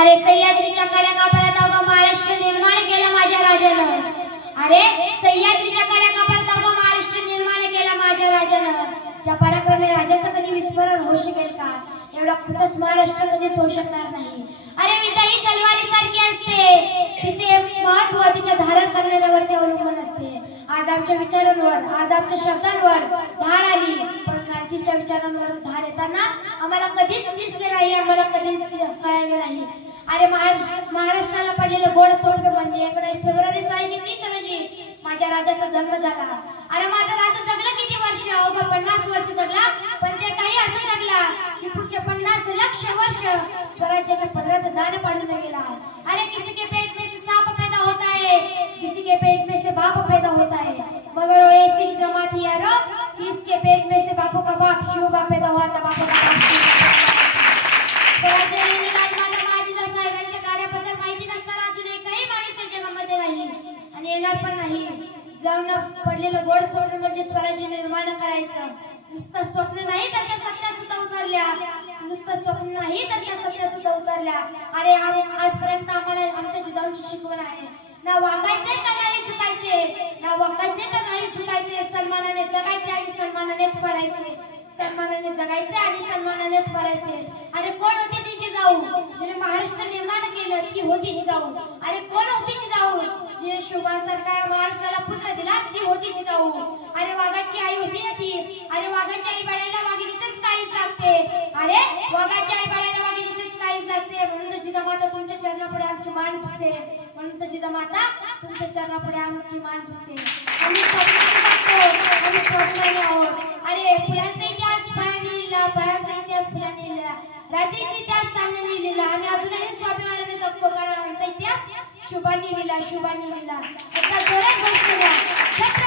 अरे सह्याद्रीच्या कड्या कापरात अवघा महाराष्ट्र निर्माण केला माझ्या राजानं. अरे सह्याद्रीच्या कड्या कापरात अवघा महाराष्ट्र निर्माण केला माझ्या राजानं. त्या पराक्रमी राजाचं कधी विस्मरण होऊ शकेल का? एवढा कुठंच महाराष्ट्र कधीच होऊ शकणार नाही. अरे विदाई तलवारी सारखी असते. तिचे महत्त्व तिच्या धारण करण्यावरती अवलंबून असते. आज आमच्या विचारांवर आज आमच्या शब्दांवर धार आली. पण क्रांतीच्या विचारांवर धार येताना आम्हाला कधीच दिसले नाही आम्हाला कधीच कळाले नाही. अरे महाराष्ट्र महाराष्ट्राला पडलेलं गोड सोड म्हणजे एकोणीस फेब्रुवारी सोळाशे तीस रोजी माझ्या राजाचा जन्म झाला. अरे माझा राजा जगला किती वर्ष? अवघा पन्नास वर्ष जगला. पण ते काही असं जगला की पुढचे पन्नास लक्ष वर्ष स्वराज्याच्या पदरात दान पाडून गेला. अरे किसी के पेट में से साप पैदा होता है? किसी के पेट में से बाप पैदा होता है? मगर वो ऐसी जमा थी यारो कि इसके पेट में से बापू का बाप शिव बाप आणि येणार पण नाही. जाऊन पडलेलं गोड सोडून म्हणजे स्वराज्य निर्माण करायचं. नुसतं स्वप्न नाही तर त्या सत्या सुद्धा उतरल्या. नुसतं स्वप्न नाही तर त्या सत्या सुद्धा उतरल्या. अरे आजपर्यंत आम्हाला आमच्या जिजाऊंची शिकवण आहे. ना वागायचे तर नाही चुकायचे? ना वागायचे तर नाही चुकायचे? सन्मानाने जगायचे आणि सन्मानानेच भरायचे सन्मानाने जगायचे आणि सन्मानानेच भरायचे अरे कोण होती ती जिजाऊ? जिने महाराष्ट्र निर्माण केलं ती होती जिजाऊ अरे कोण होती जिजाऊ महाराष्ट्राला पुत्र दिला ती होती जिजाऊ अरे वाघाची आई होती ना ती. अरे वाघाची आई वाघिणीतच काहीच लागते. अरे वाघाची आई वाघिणीतच काहीच लागते. म्हणून तर जिजामाता तुमच्या चरणापुढे आमची मान झुकते. म्हणून तर जिजामाता तुमच्या चरणापुढे आमची मान झुकते. आम्ही आहोत. अरे फुलांचा Shubhani Vila, Shubhani Vila. Ekaterina Vila.